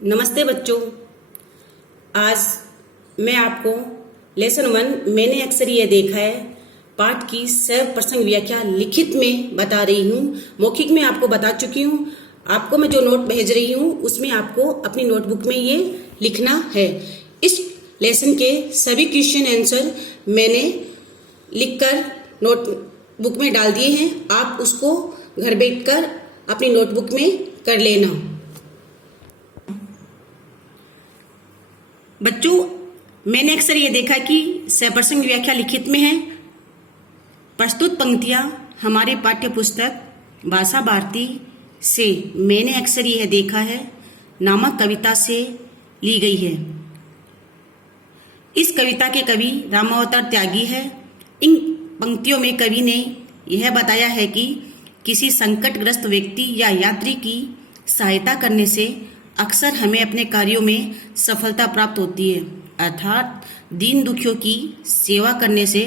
नमस्ते बच्चों। आज मैं आपको लेसन 1 मैंने अक्सर यह देखा है पाठ की सह प्रसंग व्याख्या लिखित में बता रही हूँ। मौखिक में आपको बता चुकी हूँ। आपको मैं जो नोट भेज रही हूँ उसमें आपको अपनी नोटबुक में ये लिखना है। इस लेसन के सभी क्वेश्चन आंसर मैंने लिखकर नोटबुक में डाल दिए हैं। आप उसको घर बैठकर अपनी नोटबुक में कर लेना। बच्चों, मैंने अक्सर ये देखा कि सप्रसंग व्याख्या लिखित में है। प्रस्तुत पंक्तियां हमारे पाठ्य पुस्तक भाषा भारती से मैंने अक्सर यह देखा है नामक कविता से ली गई है। इस कविता के कवि रामावतार त्यागी है। इन पंक्तियों में कवि ने यह बताया है कि किसी संकटग्रस्त व्यक्ति या यात्री की सहायता करने से अक्सर हमें अपने कार्यों में सफलता प्राप्त होती है, अर्थात दीन दुखियों की सेवा करने से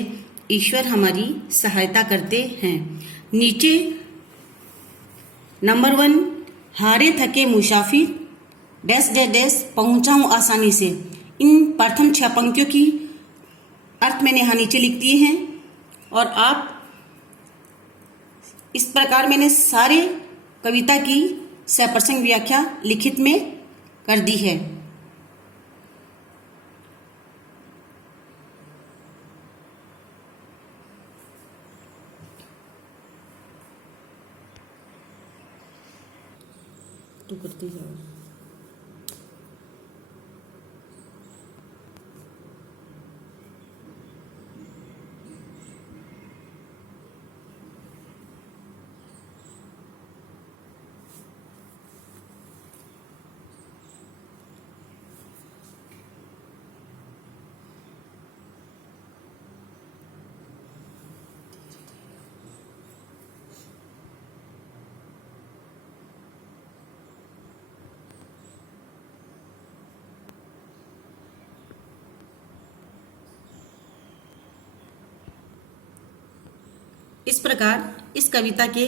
ईश्वर हमारी सहायता करते हैं। नीचे नंबर 1, हारे थके मुसाफिर डैश डैश डैश पहुंचाऊं आसानी से। इन प्रथम 6 पंक्तियों की अर्थ मैंने यहाँ नीचे लिख दिए हैं और आप इस प्रकार मैंने सारे कविता की सप्रसंग व्याख्या लिखित में कर दी है। तो करती जाओ। इस प्रकार इस कविता के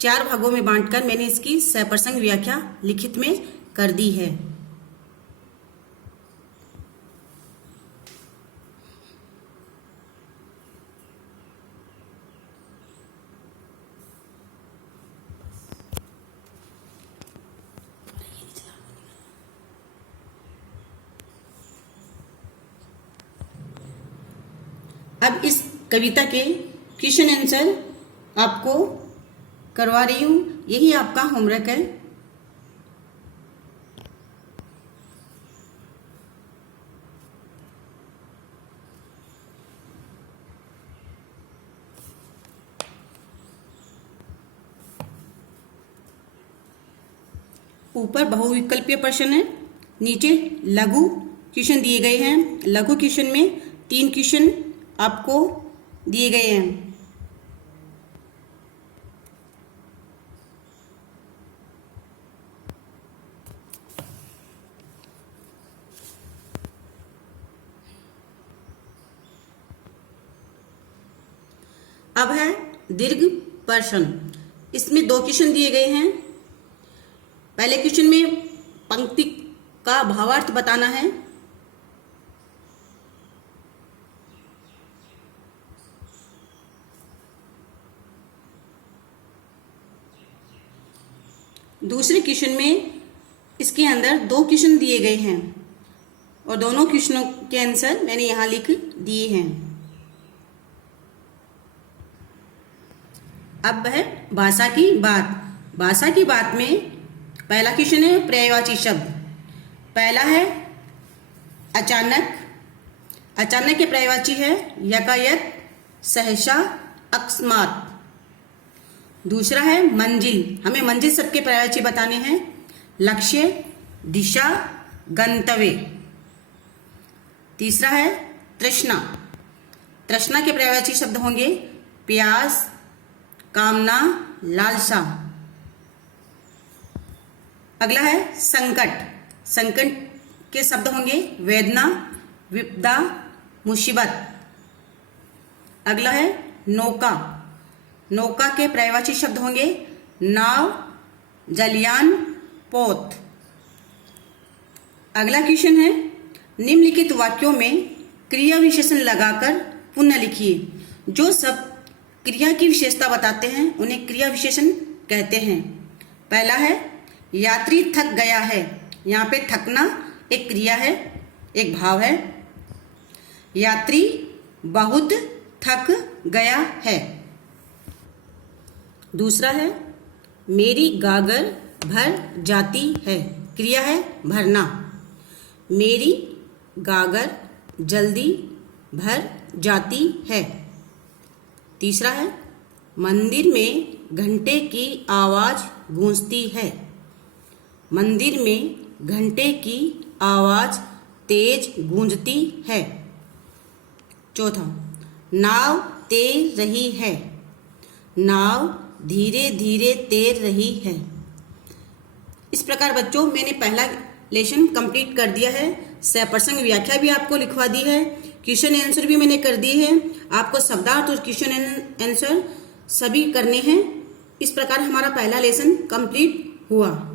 4 भागों में बांटकर मैंने इसकी सप्रसंग व्याख्या लिखित में कर दी है। अब इस कविता के क्वेश्चन आंसर आपको करवा रही हूं। यही आपका होमवर्क है। ऊपर बहुविकल्पीय प्रश्न है, नीचे लघु क्वेश्चन दिए गए हैं। लघु क्वेश्चन में 3 क्वेश्चन आपको दिए गए हैं। अब है दीर्घ प्रश्न। इसमें 2 क्वेश्चन दिए गए हैं। पहले क्वेश्चन में पंक्ति का भावार्थ बताना है। दूसरे क्वेश्चन में इसके अंदर 2 क्वेश्चन दिए गए हैं और दोनों क्वेश्चनों के आंसर मैंने यहां लिख दिए हैं। अब है भाषा की बात। भाषा की बात में पहला क्वेश्चन है पर्यायवाची शब्द। पहला है अचानक। अचानक के पर्यायवाची है यकायक, सहसा, अकस्मात। दूसरा है मंजिल। हमें मंजिल शब्द के पर्यायवाची बताने हैं लक्ष्य, दिशा, गंतव्य। तीसरा है तृष्णा। तृष्णा के पर्यायवाची शब्द होंगे प्यास, कामना, लालसा। अगला है संकट। संकट के शब्द होंगे वेदना, विपदा, मुसीबत। अगला है नौका। नौका के पर्यायवाची शब्द होंगे नाव, जलयान, पोत। अगला क्वेश्चन है, निम्नलिखित वाक्यों में क्रिया विशेषण लगाकर पुनः लिखिए। जो सब क्रिया की विशेषता बताते हैं उन्हें क्रिया विशेषण कहते हैं। पहला है, यात्री थक गया है। यहाँ पे थकना एक क्रिया है, एक भाव है। यात्री बहुत थक गया है। दूसरा है, मेरी गागर भर जाती है। क्रिया है भरना। मेरी गागर जल्दी भर जाती है। तीसरा है, मंदिर में घंटे की आवाज गूंजती है। मंदिर में घंटे की आवाज तेज गूंजती है। चौथा, नाव तैर रही है। नाव धीरे धीरे तैर रही है। इस प्रकार बच्चों मैंने पहला लेसन कंप्लीट कर दिया है। सप्रसंग व्याख्या भी आपको लिखवा दी है, क्वेश्चन आंसर भी मैंने कर दी है। आपको शब्दार्थ और क्वेश्चन आंसर सभी करने हैं। इस प्रकार हमारा पहला लेसन कंप्लीट हुआ।